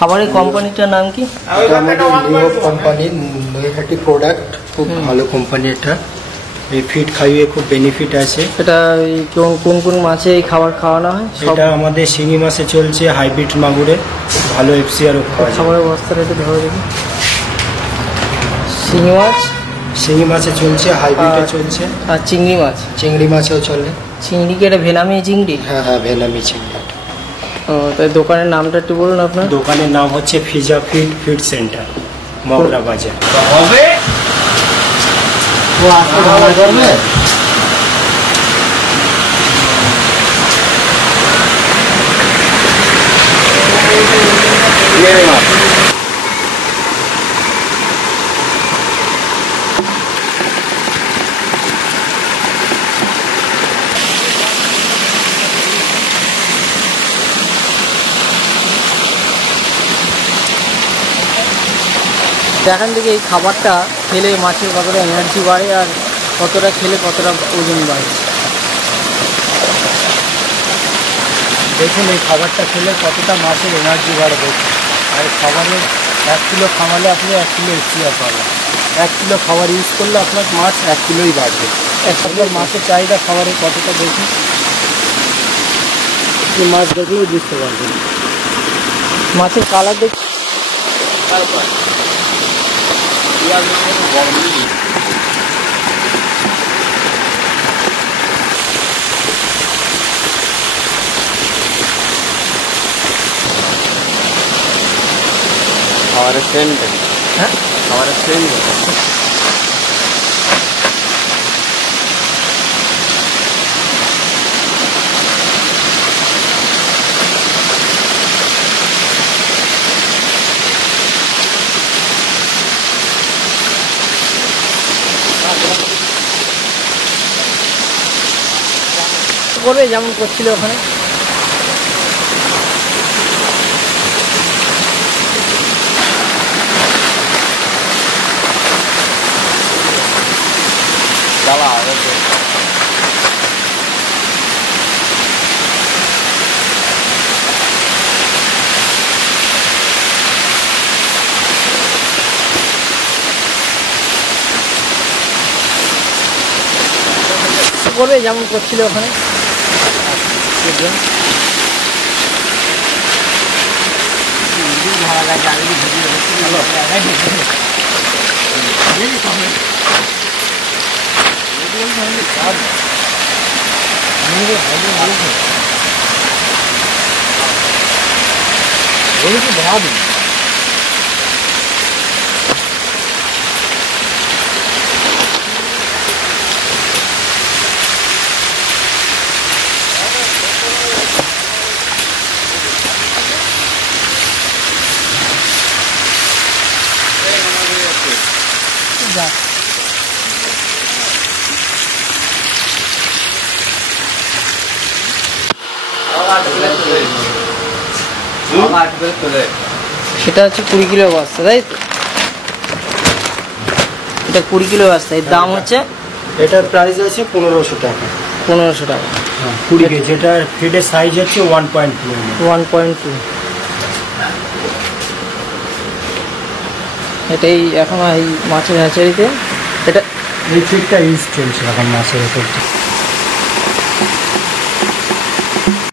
খাবারের কোম্পানিটার নাম কি? এটা আমাদের লিও কোম্পানির নৈহাটি প্রোডাক্ট, খুব ভালো কোম্পানি। এটা এই ফিড খাইয়ে খুব বেনিফিট আছে। এটা কোন কোন মাছে এই খাবার খাওয়ানো হয়? এটা আমাদের শিঙি মাছে চলছে, হাইব্রিড মাগুরে ভালো এফসিআরও খাওয়া যায়। খাবারের বস্তাটা একটু ধরে দেখি। শিঙি মাছ, শিঙি মাছে চলছে, হাইব্রিডে চলছে। আর চিংড়ি মাছ? চিংড়ি মাছেও চলে। চিংড়ি কি এটা ভেনামি চিংড়ি? হ্যাঁ হ্যাঁ, ভেনামি চিংড়ি। ও, তাই দোকানের নামটা একটু বলুন আপনার। দোকানের নাম হচ্ছে ফিজা ফিড সেন্টার, মগরা বাজার। হবে ও আসলে ভালো করবে। এখান থেকে এই খাবারটা খেলে মাছের কতটা এনার্জি বাড়ে আর কতটা খেলে কতটা ওজন বাড়ে? দেখুন এই খাবারটা খেলে কতটা মাছের এনার্জি বাড়বে। আর খাবারের 1 কিলো খাওয়ালে আপনি 1 কিলো এফসিআর পাবেন। 1 কিলো খাবার ইউজ করলে আপনার মাছ 1 কিলোই বাড়বে। আপনার মাছের চাহিদা খাবারের কতটা বেশি মাছ দেখলেই বুঝতে পারবেন। মাছের কালার দেখ খাবারের সেন্ট। হ্যাঁ, খাবারের সেন্ট। করবে যেমন করছিল ওখানে। করবে যেমন করছিল ওখানে। সেটা হচ্ছে 20 কিলো বস্তা, তাই তো? এটা 20 কিলো বস্তা, এর দাম হচ্ছে? এটার প্রাইস আছে 1500 টাকা। 1500 টাকা। 20 কেজি। যেটা ফিডের সাইজ হচ্ছে 1.2। 1.2। এটাই এখন এই মাছের হ্যাচারিতে এটা এই ফিডটা ইউজ চলছে এখন মাছের উপর।